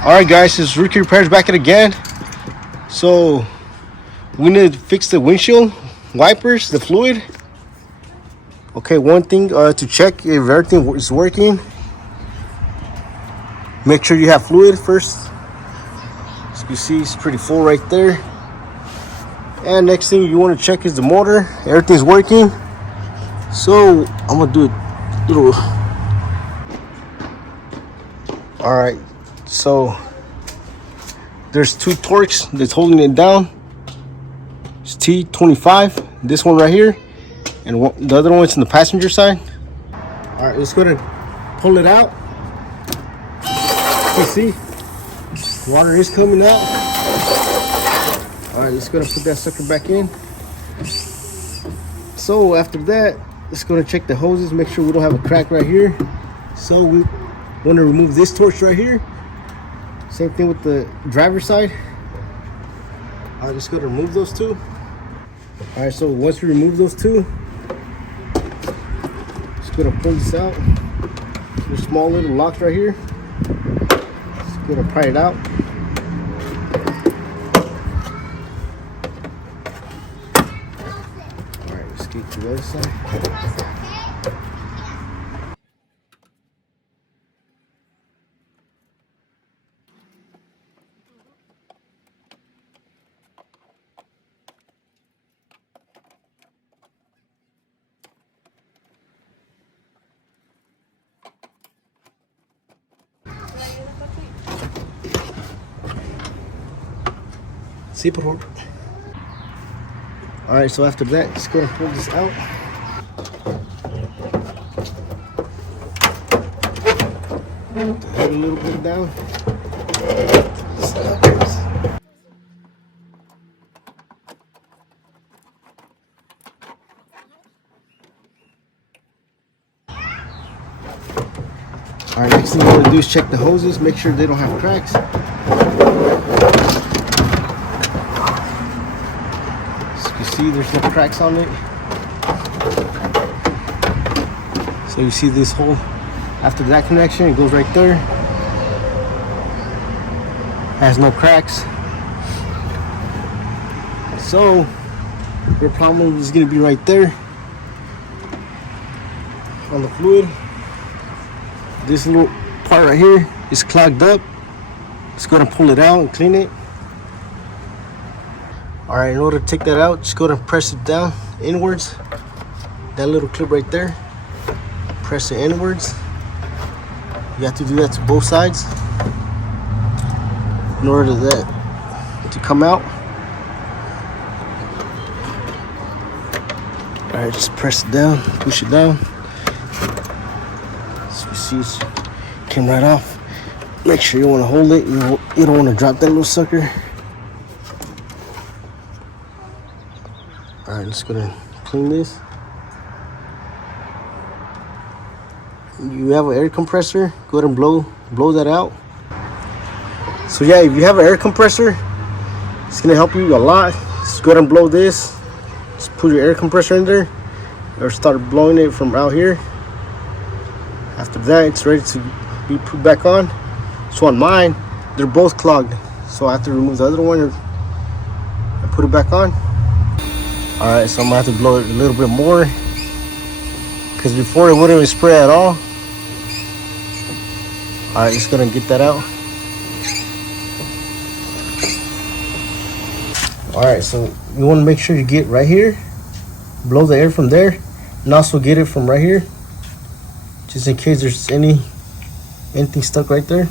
Alright guys, it's Rookie Repairs back at again. So we need to fix the windshield wipers, the fluid. Okay, one thing to check if everything is working. Make sure you have fluid first. As you see, it's pretty full right there. And next thing you want to check is the motor. Everything's working. So I'm gonna do a little. Alright, so there's two Torx that's holding it down. It's T25, this one right here, and the other one's in the passenger side. Alright, let's go to pull it out. You see, water is coming out. Alright, let's go to put that sucker back in. So after that, let's go to check the hoses, make sure we don't have a crack right here. So we want to remove this torch right here. Same thing with the driver's side. Alright, let's go to remove those two. Alright, so once we remove those two, just gonna pull this out. There's small little locks right here. Just gonna pry it out. Alright, let's get to the other side. Sí, por favor. Alright, so after that, just gonna pull this out. The head a little bit down. Alright, next thing you want to do is check the hoses, make sure they don't have cracks. You see there's no cracks on it. So you see this hole after that connection, it goes right there. Has no cracks. So your problem is going to be right there on the fluid. This little part right here is clogged up. Let's go and pull it out and clean it. Alright, in order to take that out, just go and press it down inwards. That little clip right there. Press it inwards. You have to do that to both sides in order for that to come out. Alright, just press it down, push it down. So you see it came right off. Make sure you want to hold it. You don't want to drop that little sucker. Alright, let's go ahead and clean this. You have an air compressor, go ahead and blow that out. So yeah, if you have an air compressor, it's gonna help you a lot. Just go ahead and blow this. Just put your air compressor in there or start blowing it from out here. After that, it's ready to be put back on. So on mine, they're both clogged. So I have to remove the other one and put it back on. Alright, so I'm gonna have to blow it a little bit more because before it wouldn't even spray at all. Alright, just gonna get that out. Alright, so you want to make sure you get right here, blow the air from there, and also get it from right here, just in case there's anything stuck right there.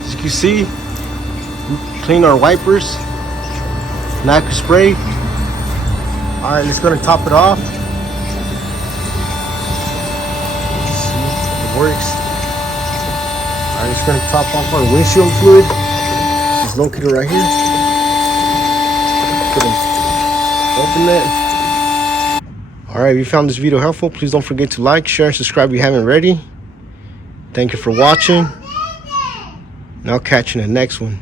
As you see, we clean our wipers, nacre spray. Alright, let's go and top it off. See, it works. Alright, let's go and top off our windshield fluid. It's located right here. Open it. Alright, if you found this video helpful, please don't forget to like, share, and subscribe if you haven't already. Thank you for watching. And I'll catch you in the next one.